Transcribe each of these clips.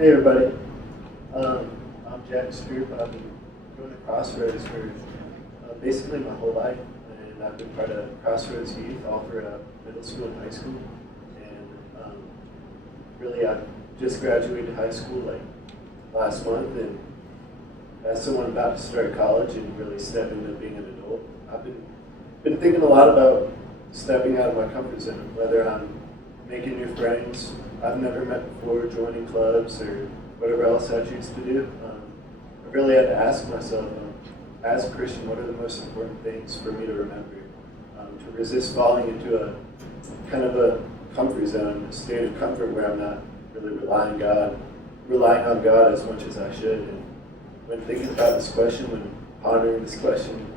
Hey everybody, I'm Stroupe. I've been going to Crossroads for basically my whole life, and I've been part of Crossroads Youth all throughout middle school and high school. And really, I just graduated high school like last month, and as someone about to start college and really step into being an adult, I've been thinking a lot about stepping out of my comfort zone, whether I'm making new friends I've never met before, joining clubs, or whatever else I choose to do. I really had to ask myself, as a Christian, what are the most important things for me to remember? To resist falling into a kind of a comfort zone, a state of comfort where I'm not really relying on God as much as I should. And when thinking about this question, when pondering this question,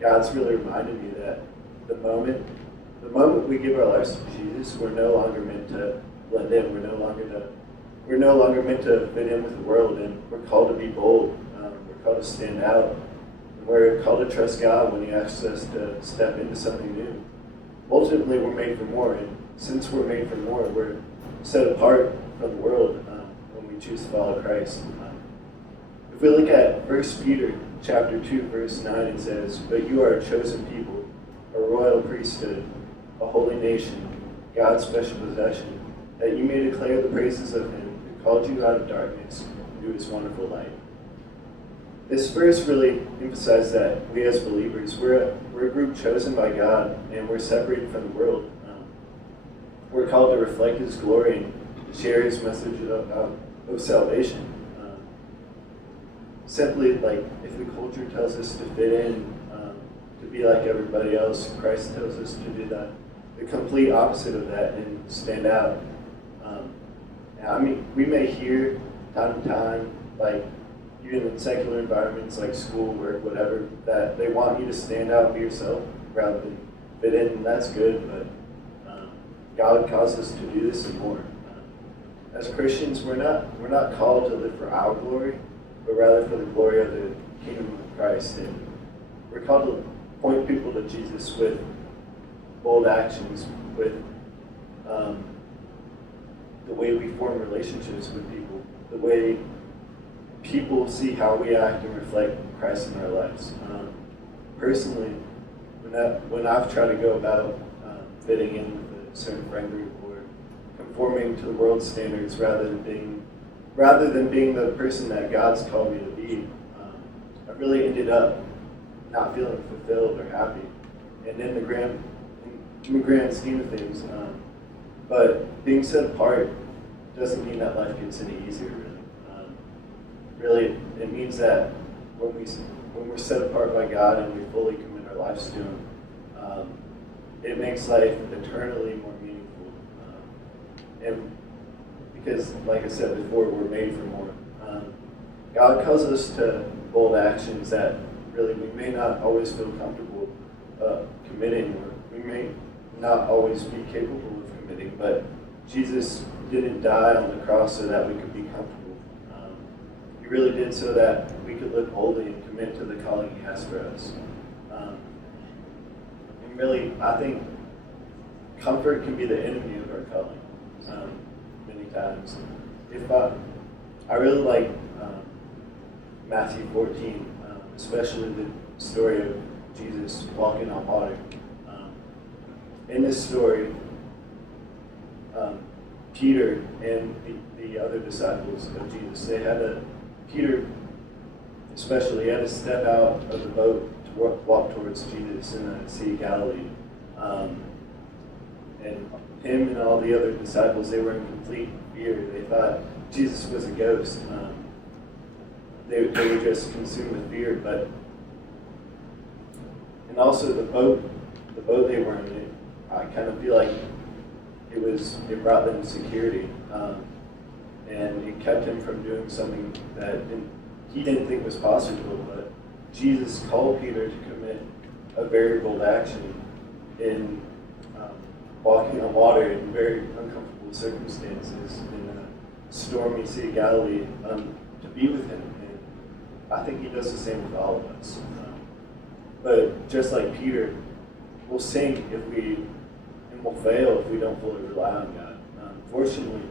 God's really reminded me that the moment we give our lives to Jesus, we're no longer meant to blend in. We're no longer meant to fit in with the world, and we're called to be bold. We're called to stand out. And we're called to trust God when He asks us to step into something new. Ultimately, we're made for more, and since we're made for more, we're set apart from the world when we choose to follow Christ. If we look at 1 Peter chapter 2, verse 9, it says, "But you are a chosen people, a royal priesthood, a holy nation, God's special possession, that you may declare the praises of Him who called you out of darkness into His wonderful light." This verse really emphasizes that we as believers, we're a group chosen by God, and we're separated from the world. We're called to reflect His glory and share His message of salvation. Simply, like, if the culture tells us to fit in, to be like everybody else, Christ tells us to do the complete opposite of that and stand out. I mean, we may hear time to time, like even in secular environments like school, work, whatever, that they want you to stand out and be yourself rather than fit in, and that's good, but God calls us to do this and more. As Christians, we're not called to live for our glory, but rather for the glory of the kingdom of Christ. And we're called to point people to Jesus with bold actions, with the way we form relationships with people, the way people see how we act and reflect Christ in our lives. Personally, when I've tried to go about fitting in with a certain friend group or conforming to the world's standards rather than being the person that God's called me to be, I really ended up not feeling fulfilled or happy. And in the grand scheme of things, but being set apart doesn't mean that life gets any easier, really. Really, it means that when we're set apart by God and we fully commit our lives to Him, it makes life eternally more meaningful. And because, like I said before, we're made for more. God calls us to bold actions that really we may not always feel comfortable committing, or we may not always be capable of committing, but Jesus didn't die on the cross so that we could be comfortable. He really did so that we could live boldly and commit to the calling He has for us. And really, I think comfort can be the enemy of our calling many times. I really like Matthew 14, especially the story of Jesus walking on water. In this story, Peter and the other disciples of Jesus, Peter especially had to step out of the boat to walk towards Jesus in the Sea of Galilee. And him and all the other disciples, they were in complete fear. They thought Jesus was a ghost. They were just consumed with fear. And also the boat they were in, I kind of feel like it brought them security. And it kept him from doing something that he didn't think was possible. But Jesus called Peter to commit a very bold action in walking on water in very uncomfortable circumstances in a stormy Sea of Galilee to be with Him. And I think He does the same with all of us. But just like Peter, we'll sink and we'll fail if we don't fully rely on God. Fortunately,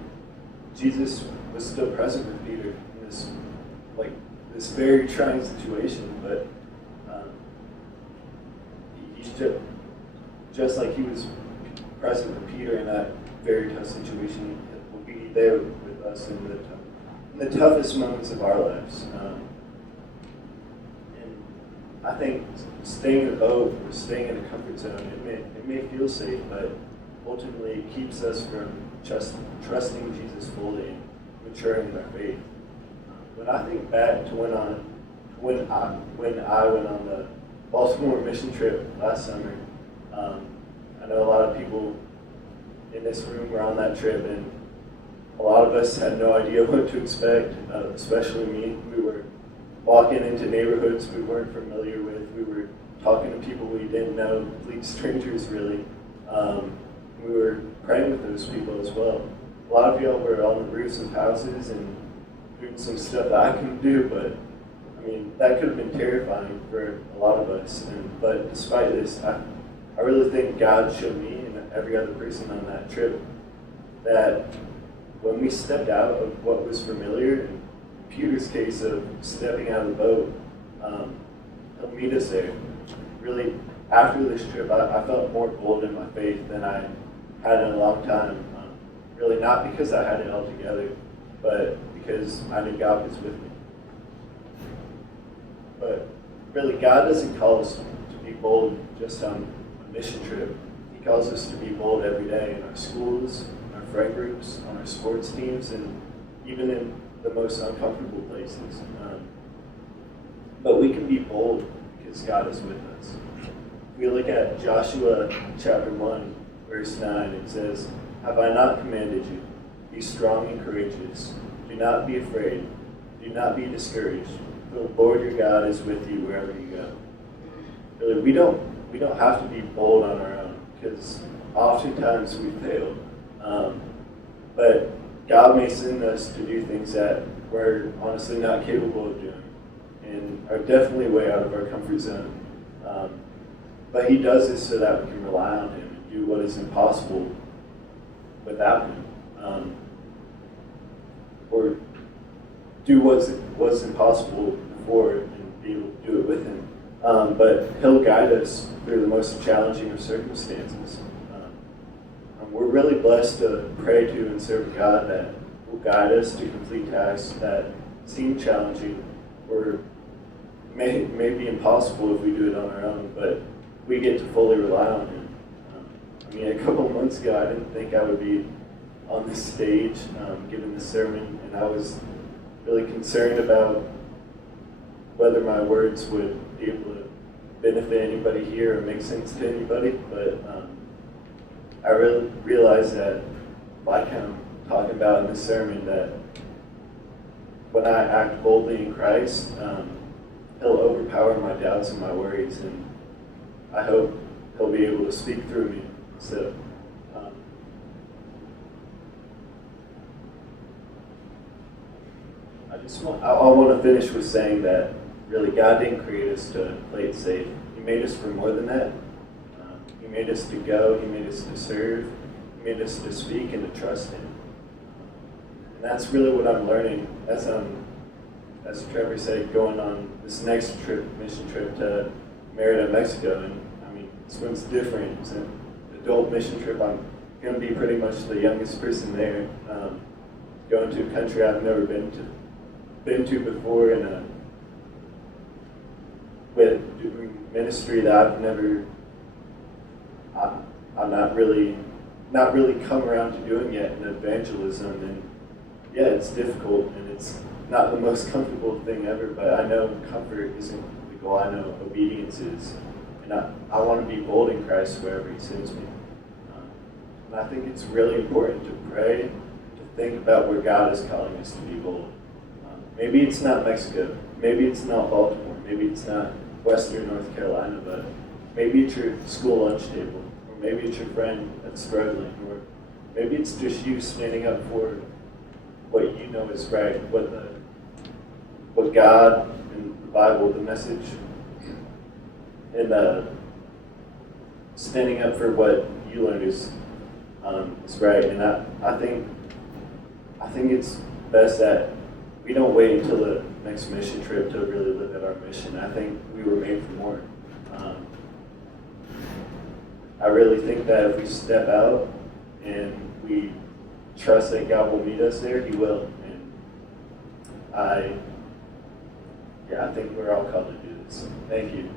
Jesus was still present with Peter in this very trying situation, but he's just like he was present with Peter in that very tough situation. He will be there with us in the toughest moments of our lives. And I think staying in a boat or staying in a comfort zone, it may feel safe, but ultimately it keeps us from trusting Jesus fully and maturing in our faith. When I think back to when I went on the Baltimore mission trip last summer, I know a lot of people in this room were on that trip, and a lot of us had no idea what to expect, especially me. We were walking into neighborhoods we weren't familiar with. We were talking to people we didn't know, complete strangers really. We were praying with those people as well. A lot of y'all were on the roofs of houses and doing some stuff that I couldn't do, but I mean, that could have been terrifying for a lot of us. But despite this, I really think God showed me and every other person on that trip that when we stepped out of what was familiar, in Peter's case of stepping out of the boat, he'll meet us there. Really, after this trip, I felt more bold in my faith than I had in a long time. Really, not because I had it all together, but because I knew God was with me. But really, God doesn't call us to be bold just on a mission trip. He calls us to be bold every day in our schools, in our friend groups, on our sports teams, and even in the most uncomfortable places. But we can be bold because God is with us. If we look at Joshua chapter 1, verse 9, it says, "Have I not commanded you? Be strong and courageous. Do not be afraid. Do not be discouraged. For the Lord your God is with you wherever you go." Really, we don't have to be bold on our own because oftentimes we fail. But God may send us to do things that we're honestly not capable of doing and are definitely way out of our comfort zone. But He does this so that we can rely on Him and do what is impossible without Him. Or do what's impossible before and be able to do it with Him. But He'll guide us through the most challenging of circumstances. We're really blessed to pray to and serve a God that will guide us to complete tasks that seem challenging or may be impossible if we do it on our own, but we get to fully rely on Him. A couple of months ago, I didn't think I would be on this stage giving this sermon, and I was really concerned about whether my words would be able to benefit anybody here or make sense to anybody, but I really realized that, like I'm talking about in this sermon, that when I act boldly in Christ, He'll overpower my doubts and my worries, and I hope He'll be able to speak through me. So, I want to finish with saying that really God didn't create us to play it safe. He made us for more than that. He made us to go. He made us to serve. He made us to speak and to trust Him. And that's really what I'm learning as Trevor said, going on this next mission trip to Merida, Mexico. And this one's different. It's an adult mission trip. I'm going to be pretty much the youngest person there. Going to a country I've never been to before, and with doing ministry that I'm not really come around to doing yet in evangelism. And yeah, it's difficult and it's not the most comfortable thing ever, but I know comfort isn't the goal. I know obedience is. And I want to be bold in Christ wherever He sends me. And I think it's really important to pray, to think about where God is calling us to be bold. Maybe it's not Mexico. Maybe it's not Baltimore. Maybe it's not Western North Carolina, but maybe it's your school lunch table. Or maybe it's your friend that's struggling. Or maybe it's just you standing up for what you know is right, what God and the Bible, the message, and standing up for what you learned is right. And I I think it's best that we don't wait until the next mission trip to really live out our mission. I think we were made for more. I really think that if we step out and we trust that God will meet us there, He will. And I think we're all called to do this. Thank you.